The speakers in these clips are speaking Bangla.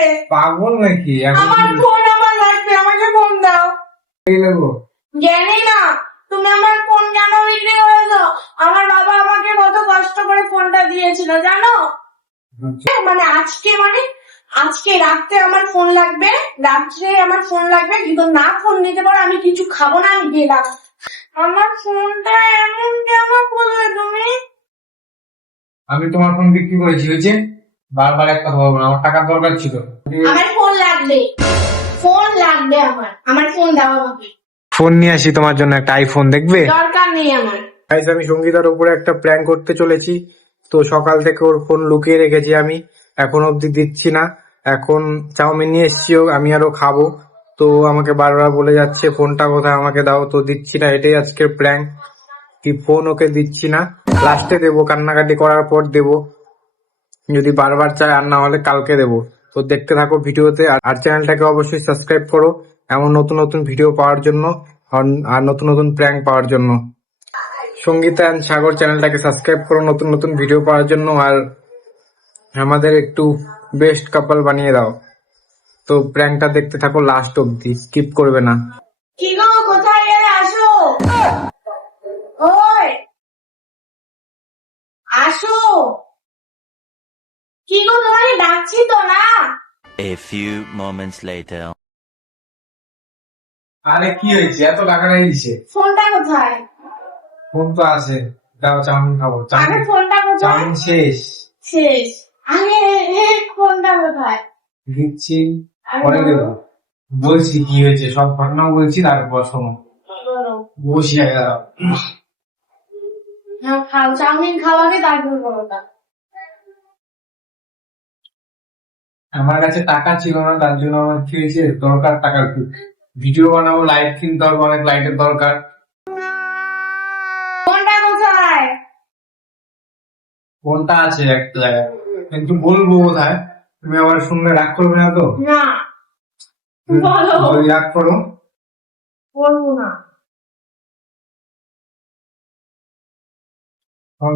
লাগবে? পাগল নাকি? আমার ফোন আমার লাগবে আমাকে ফোন দাও। কি নেব। জানি না তুমি আমার ফোন কেন বিক্রি করেছ? আমার বাবা আমাকে কত কষ্ট করে ফোনটা দিয়েছিল জানো? মানে আজকে মানে আজকে রাত্রে আমার ফোন লাগবে রাত্রে আমার ফোন লাগবে কিন্তু না ফোন নিতে পারো আমি কিছু খাব না আমি গেলাম। আমার ফোনটা এমন কেমন করলে তুমি? আমি তোমার ফোন বিক্রি করেছি হয়েছে? বারবার একটা হবে না আমার টাকার দরকার ছিল। আমার ফোন লাগবে। ফোন লাগবে আমার। আমার ফোন দাও আমাকে। ফোন নিয়ে আসি তোমার জন্য একটা আইফোন দেখবে? দরকার নেই আমার। গাইস আমি সঙ্গীতার উপরে একটা প্র্যাঙ্ক করতে চলেছি। তো সকাল থেকে ওর ফোন লুকিয়ে রেখেছি আমি। এখন অবধি দিচ্ছি না। এখন চাউমিন নিয়ে এসছি ও, আমি আরও খাব। তো আমাকে বারবার বলে যাচ্ছে ফোনটা কোথায় আমাকে দাও? তো দিচ্ছি না এটাই আজকের প্র্যাঙ্ক কি ফোন ওকে দিচ্ছি না। লাস্টে দেবো কান্নাকাটি করার পর দেবো। যদি বারবার চায়, আর না হলে কালকে দেবো। তো দেখতে থাকো ভিডিওতে, আর- চ্যানেলটাকে অবশ্যই সাবস্ক্রাইব করো, এমন নতুন নতুন ভিডিও পাওয়ার জন্য, আর- নতুন নতুন প্র্যাঙ্ক পাওয়ার জন্য। সঙ্গীতা অ্যান্ড সাগর চ্যানেলটাকে সাবস্ক্রাইব করো, নতুন নতুন ভিডিও পাওয়ার জন্য, আর আমাদের একটু বেস্ট কাপল বানিয়ে দাও। তো প্র্যাঙ্কটা দেখতে থাকো লাস্ট অবধি স্কিপ করবে না। কি গো তোমাকে ডাকছি তো না A few moments later. আরে কি হয়েছে? এত দিছে ফোনটা কোথায়? ফোন তো আছে। দাও চাউমিন খাব। আগে চাউমিন ফোনটা কোথায়? চাউমিন শেষ। শেষ। আগে এ, ফোনটা কোথায়? দিচ্ছি আরে পরে বলো। দেবো বলছি কি হয়েছে? সব ঘটনা বলছি তারপর শোনো। বলো। বসিয়ে গেল হ্যাঁ, খাও। চাউমিন খাওয়াকে তারপর বলোটা আমার কাছে টাকা ছিল না তার জন্য আমার কি হয়েছে দরকার টাকার ভিডিও বানাবো লাইট কিনতে হবে অনেক লাইটের দরকার। কোথায়? ফোনটা আছে একটা জায়গায়? কিন্তু বলব কোথায় তুমি আবার শুনলে রাগ করবে না তো? না। বলো। যদি রাগ করো। বলব না।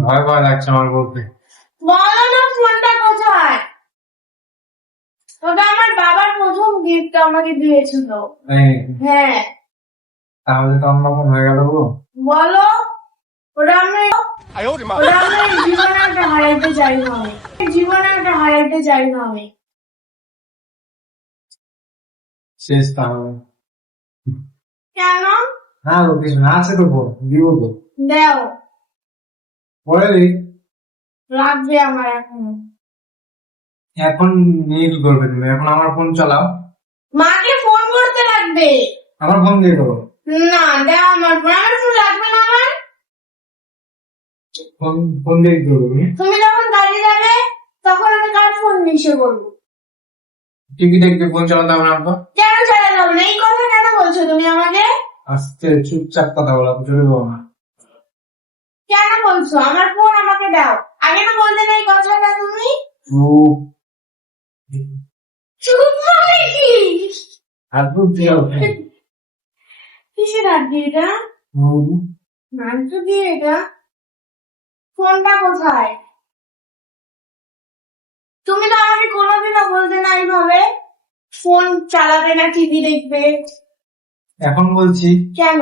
ভয় ভয় লাগছে আমার বলতে বলো না ফোনটা কোথায় ওটা আমার বাবার প্রথম গিফট আমাকে দিয়েছিল। হ্যাঁ। তাহলে তো অন্যরকম হয়ে গেল গো। বলো ওটা আমি ওটা আমি জীবনে একটা হারাইতে চাই না আমি। জীবনে একটা হারাইতে চাই না আমি। শেষ তাহলে। কেন? না গো কিছু না আছে তো দিব তো। দেও। পরে লাগবে আমার এখন। এখন কি করবে তুমি? এখন আমার ফোন চালাও। মাকে ফোন করতে লাগবে। আমার ফোন দিয়ে দেবো। না দেও আমার ফোন আমার ফোন লাগবে না আমার? ফোন ফোন দিয়ে করবে তুমি? তুমি যখন দাঁড়িয়ে যাবে তখন আমি কার ফোন মিশে বলব? টিভি দেখবে? ফোন চালাতে হবে না তো কেন ছেড়ে যাব না? এই কথা কেন বলছো তুমি আমাকে? আস্তে চুপচাপ কথা বলা চলবে না। কেন বলছো? আমার ফোন আমাকে দাও। আগে তো বলতে না এই কথাটা তুমি। চুপ। কিসের দিয়ে এটা? নামটা দিয়ে এটা? ফোনটা কোথায়? তুমি তো আমাকে কোনোদিনও বলতে না এইভাবে। ফোন চালাবে না টিভি দেখবে। এখন বলছি। কেন?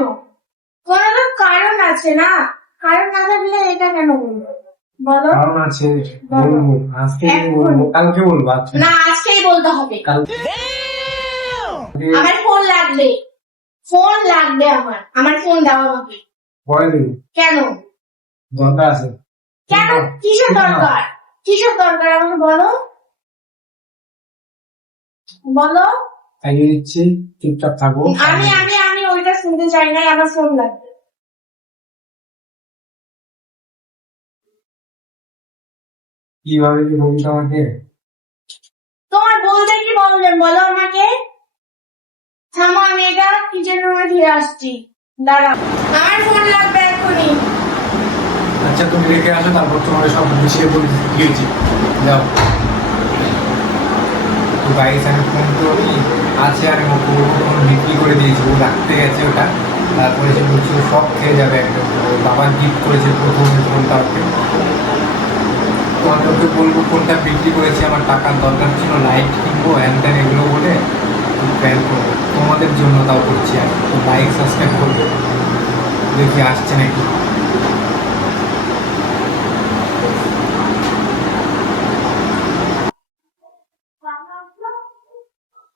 কোনো তো কারণ আছে না? কারণ না থাকলে এটা কেন বলব? বলো কারণ আছে বলব আজকে বলব কালকে বলব না আজকেই বলতে হবে। আমার ফোন লাগবে। ফোন লাগবে আমার। আমার ফোন দাও আমাকে। পরে দিন কেন? দরকার আছে। কেন? কিসের দরকার? কিসের দরকার আমাকে বলো? বলো। খাইয়ে দিচ্ছি চুপচাপ থাকব আমি আমি আমি ওইটা শুনতে চাই না আমার ফোন লাগবে। কীভাবে কি বলছো আমাকে? তোমার বলতে কি প্রবলেম বলো আমাকে? থামো আমি এটা কিচেন রুমে ফিরে আসছি। দাঁড়াও। আমার ফোন লাগবে এখনই আচ্ছা তুমি রেখে আসো তারপর তোমার সব গুছিয়ে বলে দিয়েছি। যাও। তো গাইস আমি ফোন তো আছে আর তখন বিক্রি করে দিয়েছি। ও রাখতে গেছে ওটা। তারপরে সে বলছিল সব খেয়ে যাবে একদম। বাবা গিফট করেছে প্রথম ফোনটা ওকে তোমাদেরকে বলব কোনটা বিক্রি করেছি আমার টাকার দরকার ছিল লাইট কিনবো হ্যান এগুলো বলে প্ল্যান করব। তোমাদের জন্য তাও করছি আর তো লাইক সাবস্ক্রাইব করব। দেখি আসছে নাকি।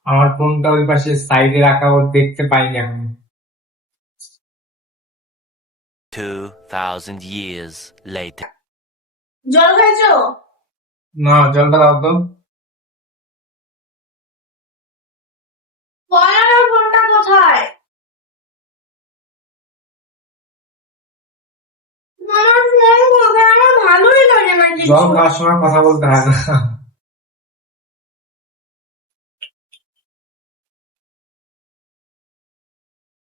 আমার ফোনটা ওই পাশে সাইডে রাখা ও দেখতে পাইনি এখন। 2,000 years later. জল খাইছো? না জলটা দাও তো। ফোনটা কোথায়? আমার ফোন কোথায় আমার ভালোই লাগে না কিছু। জল খাওয়ার সময় কথা বলতে হয় না।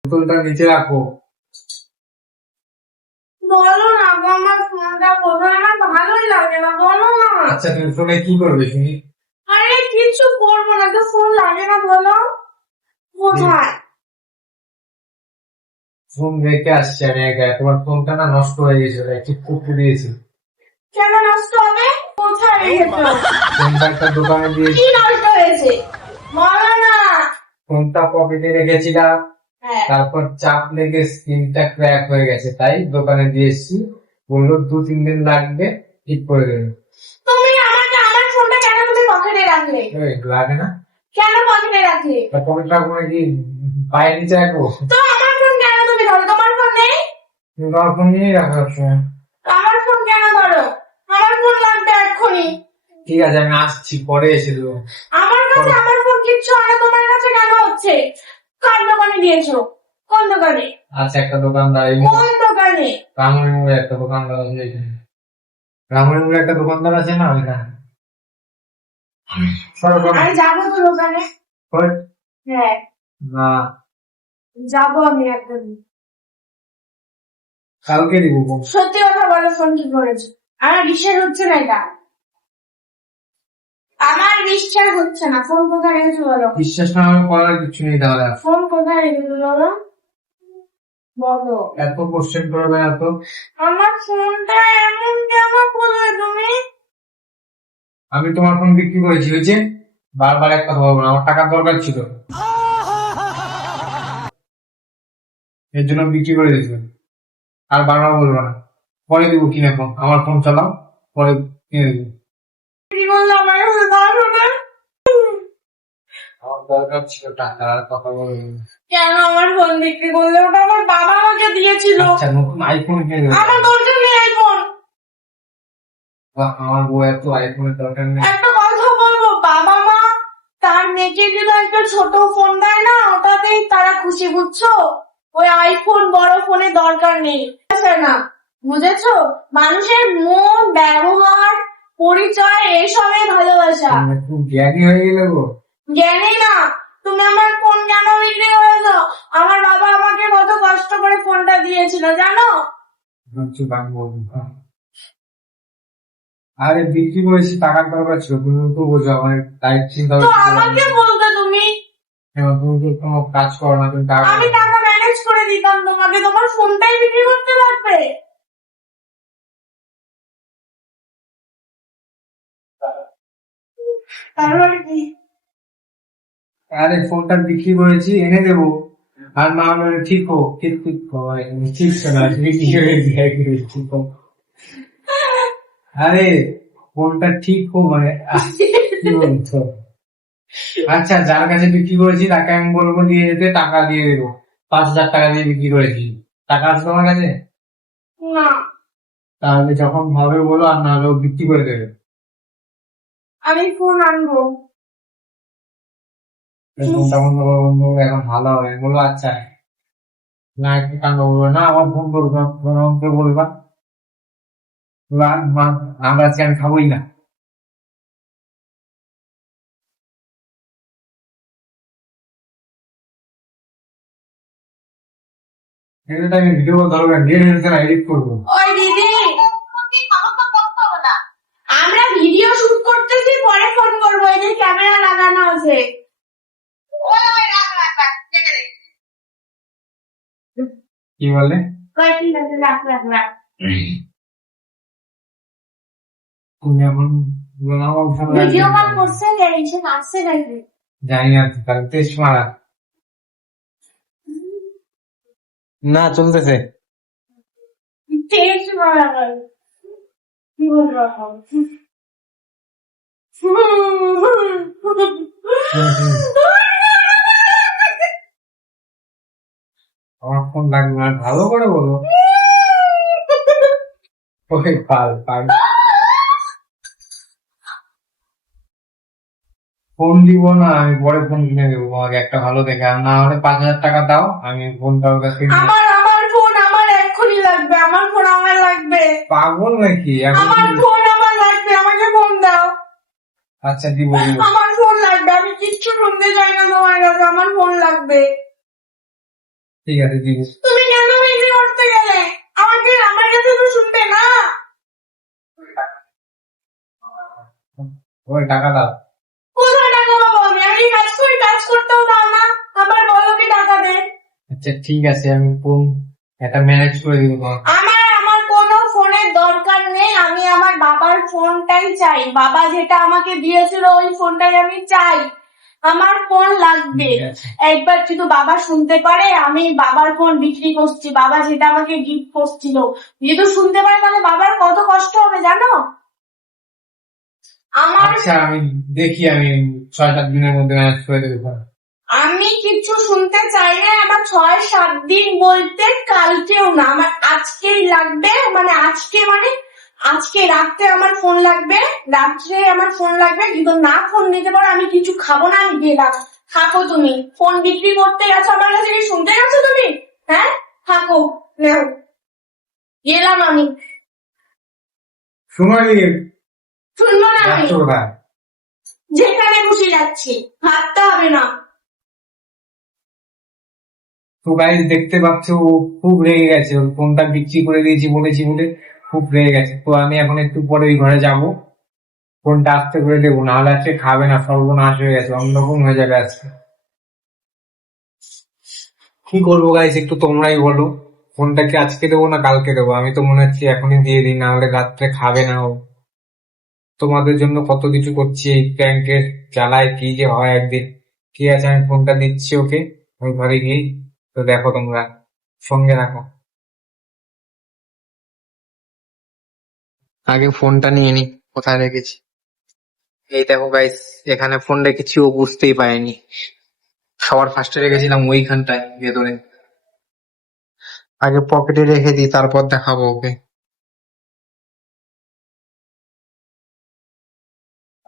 বোতলটা নিচে রাখো। বলো না আমার ফোনটা কোথায় আমার ভালোই লাগে না বলো না আচ্ছা তুমি ফোনে কি করবে শুনি? আরে কিছু করব না তো ফোন লাগে না বলো। কোথায়? ফোন রেখে আসছি আমি একা তোমার ফোনটা না নষ্ট হয়ে গেছিল একটু কুকুর দিয়েছি। কেন নষ্ট হবে? কোথায় রেখেছো ফোনটা একটা দোকানে দিয়ে কি নষ্ট হয়েছে? বলো না। ফোনটা পকেটে রেখেছিলাম। তারপর চাপ লেগে স্ক্রিনটা ক্র্যাক হয়ে গেছে তাই দোকানে দিয়ে এসছি। বলল দু তিন দিন লাগবে ঠিক করে দেবে। তুমি আমাকে আমার ফোনটা কেন তুমি পকেটে রাখলে? লাগে না। কেন পকেটে রাখলে? তা পকেটটা করে কি বাইরে নিচে রাখব? তো আমার ফোন কেন তুমি ধরো? তোমার ফোন নেই? তোমার ফোন রাখো আমার ফোন কেন ধরো? আমার ফোন লাগবে এক্ষুনি। ঠিক আছে আমি আসছি পরে এসে দেবো। আমার কাছে আমার ফোন কিচ্ছু না তোমার কাছে কেন হচ্ছে? কার দোকানে দিয়েছ? কোন দোকানে? আচ্ছা একটা দোকানদার কোন দোকানে? রামনি মোড়ে একটা দোকানদার আছে এখানে মোড়ে একটা দোকানদার আছে না ওইখানে। আমি যাব তো দোকানে হ্যাঁ। না। যাব আমি একদম। কালকে দিব সত্যি কথা বলো ফোন কি করেছ? আমার বিশ্বাস হচ্ছে না এটা। আমার বিশ্বাস হচ্ছে না। ফোন কোথায় রেখেছো বলো? বিশ্বাস না আমার করার কিছু নেই তাহলে। ফোন কোথায় রেখেছো বলো? বলো। এত কোশ্চেন করবে এত। আমার ফোনটা এমন কেন করলে তুমি? আমি তোমার ফোন বিক্রি করেছি হয়েছে বারবার এক কথা বলব না আমার টাকার দরকার ছিল। এর জন্য বিক্রি করে দিয়েছি। আর বারবার বলব না। পরে দিব কিনে ফোন আমার ফোন চালাও পরে কিনে দিব। কি বলল আমার কাছে দাও ওটা। আমার দরকার ছিল টাকা আর কথা বলব না। কেন আমার ফোন বিক্রি করলে ওটা আমার বাবা আমাকে দিয়েছিল। আচ্ছা নতুন আইফোন কিনে আমার দরকার নেই আইফোন আমার বউ এত আইফোনের দরকার নেই। একটা কথা বলব বাবা মা তার মেয়েকে একটা ছোট ফোন দেয় না ওটাতেই তারা খুশি বুঝছ? ওই আইফোন বড় ফোনে দরকার নেই। না? বুঝেছ? মানুষের মন ব্যবহার পরিচয় এসবে ভালোবাসা। খুব জ্ঞানী হয়ে গেলে গো। জ্ঞানী না। তুমি আমার ফোন কেন বিক্রি করেছ আমার বাবা আমাকে কত কষ্ট করে ফোনটা দিয়েছিল জানো? আরে বিক্রি করেছি টাকার দরকার ছিল তুমি তো বোঝো আমার টাইট চিন্তা তো আমাকে বলতে তুমি? তুমি তো কোনো কাজ করো না তুমি টাকা আমি টাকা ম্যানেজ করে দিতাম তোমাকে তোমার ফোনটাই বিক্রি করতে পারবে? তারপরে কি? আরে ফোনটা বিক্রি করেছি এনে দেবো। আর ঠিক হোক ঠিক ঠিক ঠিক না বিক্রি করে ঠিক আরে ফোনটা ঠিক হোক মানে কি আচ্ছা যার কাছে বিক্রি করেছি তাকে আমি বলব দিয়ে যেতে টাকা দিয়ে দেবো। পাঁচ হাজার টাকা দিয়ে বিক্রি করেছি। টাকা আছে তোমার কাছে? না। তাহলে যখন ভাবে বলো আর না হলে বিক্রি করে দেবে। আমি ফোন আনব। বন্ধ এখন ভালো হবে। আচ্ছা না একটু কান্ড বলব না আমার ফোন করব আমাকে বলবা। বলবা, আমরা আজকে আমি খাবোই না। এটা আমি ভিডিও না এডিট করব। ওই দিদি আমরা ভিডিও শুট করতেছি পরে ফোন করব এই যে ক্যামেরা লাগানো আছে। কি বলে? তুমি এখন ভিডিও কল করছে জানি না তো, তাহলে টেস্ট মারা। না চলতেছে। মারা কি বলব? আমার ফোন লাগবে না। ভালো করে বলো। ওই পাল পাল। ফোন দিব না আমি পরে ফোন কিনে দেবো। তোমাকে একটা ভালো দেখে। আর না হলে পাঁচ হাজার টাকা দাও আমি ফোনটা ওর কাছ আমার আমার ফোন আমার এক্ষুনি লাগবে। আমার ফোন আমার লাগবে। পাগল নাকি? আমার ফোন আমার লাগবে। আমাকে ফোন দাও। আচ্ছা দিব আমার ফোন লাগবে। আমি কিচ্ছু শুনতে চাই না তোমার কাছে। আমার ফোন লাগবে। ঠিক আছে দিদি তুমি কেন করতে গেলে? আমাকে আমার তো শুনতে না। ওই টাকা দাও। কোথায় টাকা পাবো আমি? আমি কাজ করি কাজ করতেও দাও না। আবার বলো কি টাকা দে? আচ্ছা ঠিক আছে আমি ফোন একটা ম্যানেজ করে দিব আমার আমার কোনো ফোনের দরকার নেই। আমি আমার বাবার ফোনটাই চাই। বাবা যেটা আমাকে দিয়েছিল ওই ফোনটাই আমি চাই। আমার ফোন লাগবে। একবার শুধু বাবা শুনতে পারে আমি বাবার ফোন বিক্রি করছি বাবা যেটা আমাকে গিফট করছিল। যেহেতু শুনতে পারে তাহলে বাবার কত কষ্ট হবে জানো? আমার আচ্ছা আমি দেখি আমি ছয় সাত দিনের মধ্যে ম্যানেজ করে দেবো। আমি কিছু শুনতে চাই না আমার ছয় সাত দিন বলতে কালকেও না আমার আজকেই লাগবে মানে আজকে মানে আজকে রাত্রে আমার ফোন লাগবে রাত্রে আমার ফোন লাগবে কিন্তু না ফোন নিতে পারো আমি কিছু খাব না আমি গেলাম থাকো তুমি। ফোন বিক্রি করতে গেছো আমার কাছে কি শুনতে গেছো তুমি? হ্যাঁ? থাকো নাও। গেলাম আমি। সময় শুনব না আমি। যেখানে খুশি যাচ্ছি। ভাবতে হবে না। তো গাইজ দেখতে পাচ্ছ ও খুব রেগে গেছে। ফোনটা বিক্রি করে দিয়েছি বলেছি বলে। খুব রেগে গেছে। তো আমি এখন একটু পরে ওই ঘরে যাব। ফোনটা আসতে করে দেবো, নাহলে আজকে খাবে না, সর্বনাশ হয়ে গেছে অন্যরকম হয়ে যাবে আজকে। কি করব গাইজ একটু তোমরাই বলো। ফোনটা কি আজকে দেবো না কালকে দেবো? আমি তো মনে হচ্ছে এখনই দিয়ে দিই, নাহলে রাত্রে খাবে না ও। তোমাদের জন্য কত কিছু করছি, এই ব্যাংকের জ্বালায় কি যে হয় একদিন। ঠিক আছে, আমি ফোনটা দিচ্ছি ওকে, ওই ঘরে গিয়ে তো দেখো তোমরা, সঙ্গে রাখো আগে ফোনটা নিয়ে নি, কোথায় রেখেছি? এই দেখো গাইস এখানে ফোন রেখেছি, ও বুঝতেই পারেনি। সবার ফার্স্টে রেখেছিলাম ওইখানটায়, ভেতরে। আগে পকেটে রেখে দিই, তারপর দেখাবো ওকে।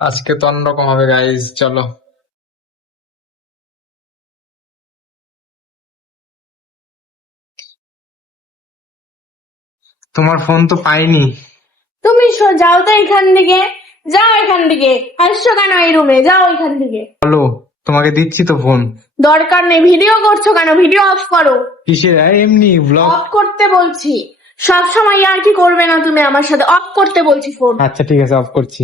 আজকে তো অন্যরকম হবে গাইস চলো। তোমার ফোন তো পাইনি। তুমি যাও তো এখান থেকে। যাও এখান থেকে। আসছো কেন এই রুমে যাও এখান থেকে। বলো তোমাকে দিচ্ছি তো ফোন দরকার নেই। ভিডিও করছ কেন? ভিডিও অফ করো। কিসের? এমনি ব্লগ অফ করতে বলছি। সব সময় আর কি করবে না তুমি আমার সাথে? অফ করতে বলছি ফোন আচ্ছা ঠিক আছে অফ করছি।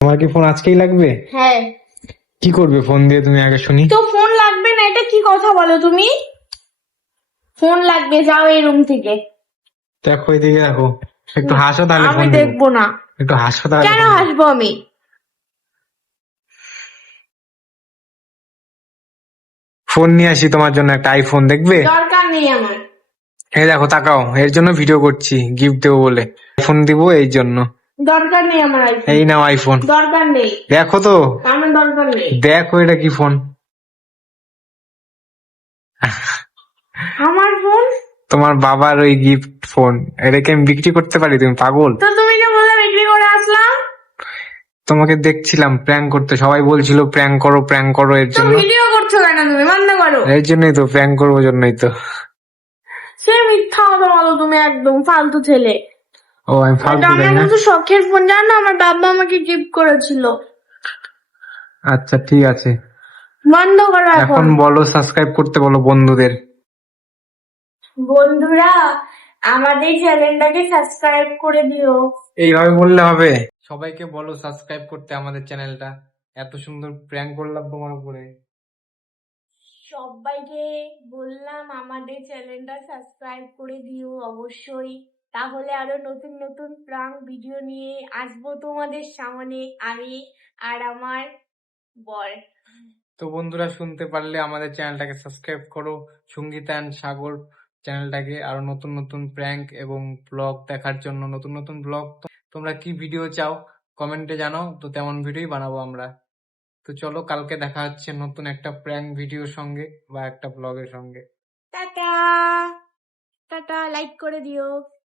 তোমার কি ফোন আজকেই লাগবে? হ্যাঁ। কি করবে ফোন দিয়ে তুমি আগে শুনি। তো ফোন লাগবে না? এটা কি কথা বলো তুমি? ফোন লাগবে যাও এই রুম থেকে। দেখো এদিকে দেখো। একটু হাসো তাহলে আমি দেখব না। একটু হাসো তাহলে কেন হাসবো আমি? ফোন নিয়ে আসি তোমার জন্য একটা আইফোন দেখবে? দরকার নেই আমার। এই দেখো তাকাও এর জন্য ভিডিও করছি গিফট দেবো বলে। ফোন দিব এই জন্য। দরকার নেই আমার আইফোন এই নাও আইফোন দরকার নেই। দেখো তো। আমার দরকার নেই। দেখো এটা কি ফোন আমার ফোন তোমার বাবার ওই গিফট ফোন এটাকে আমি বিক্রি করতে পারি? তুমি পাগল? তো তুমি যে বললে বিক্রি করে আসলাম? তোমাকে দেখছিলাম প্র্যাঙ্ক করতে। সবাই বলছিল প্র্যাঙ্ক করো প্র্যাঙ্ক করো এর জন্য। ভিডিও করছ কেন তুমি? বন্ধ করো এর জন্যই তো প্র্যাঙ্ক করব জন্যই তো। সে মিথ্যা কথা বলো তুমি একদম ফালতু ছেলে। ও আমি ফালতু তাই না? কিন্তু শখের ফোন জানো আমার বাবা আমাকে গিফট করেছিল। আচ্ছা ঠিক আছে। বন্ধ করো এখন। বলো সাবস্ক্রাইব করতে বলো বন্ধুদের। বন্ধুরা আমাদের চ্যানেলটাকে সাবস্ক্রাইব করে দিও। এইভাবে বললে হবে। সবাইকে বলো সাবস্ক্রাইব করতে আমাদের চ্যানেলটা। এত সুন্দর প্র্যাঙ্ক করলাম তোমার উপরে। সবাইকে বললাম আমাদের চ্যানেলটা সাবস্ক্রাইব করে দিও অবশ্যই। তাহলে আরও নতুন নতুন প্রাঙ্ক ভিডিও নিয়ে আসব তোমাদের সামনে আমি আর আমার বর। তো বন্ধুরা শুনতে পারলে আমাদের চ্যানেলটাকে সাবস্ক্রাইব করো। সঙ্গীতা অ্যান্ড সাগর চ্যানেলটাকে আরও নতুন নতুন প্র্যাঙ্ক এবং ব্লগ দেখার জন্য নতুন নতুন ব্লগ তোমরা কি ভিডিও চাও কমেন্টে জানাও, তো তেমন ভিডিওই বানাবো আমরা। তো চলো কালকে দেখা হচ্ছে নতুন একটা প্র্যাঙ্ক ভিডিওর সঙ্গে বা একটা ব্লগের সঙ্গে। টাটা! টাটা! লাইক করে দিও।